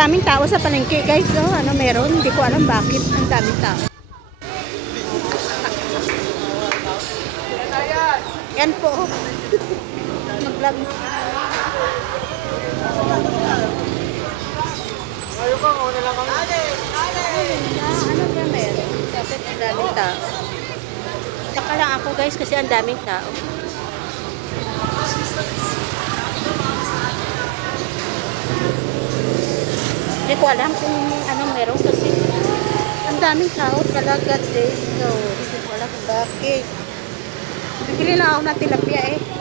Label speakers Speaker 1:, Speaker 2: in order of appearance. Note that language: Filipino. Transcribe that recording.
Speaker 1: daming tao sa palengke guys. Oh, ano meron? Hindi ko alam bakit. Ang daming tao. Yan po. Mag-vlog. Ano ba meron? Kasi ang daming tao. Saka lang ako guys kasi ang daming tao. Hindi ko alam kung ano meron kasi ang daming tao talaga din. So, hindi ko alam kung bakit. Bibili na ako ng tilapia eh.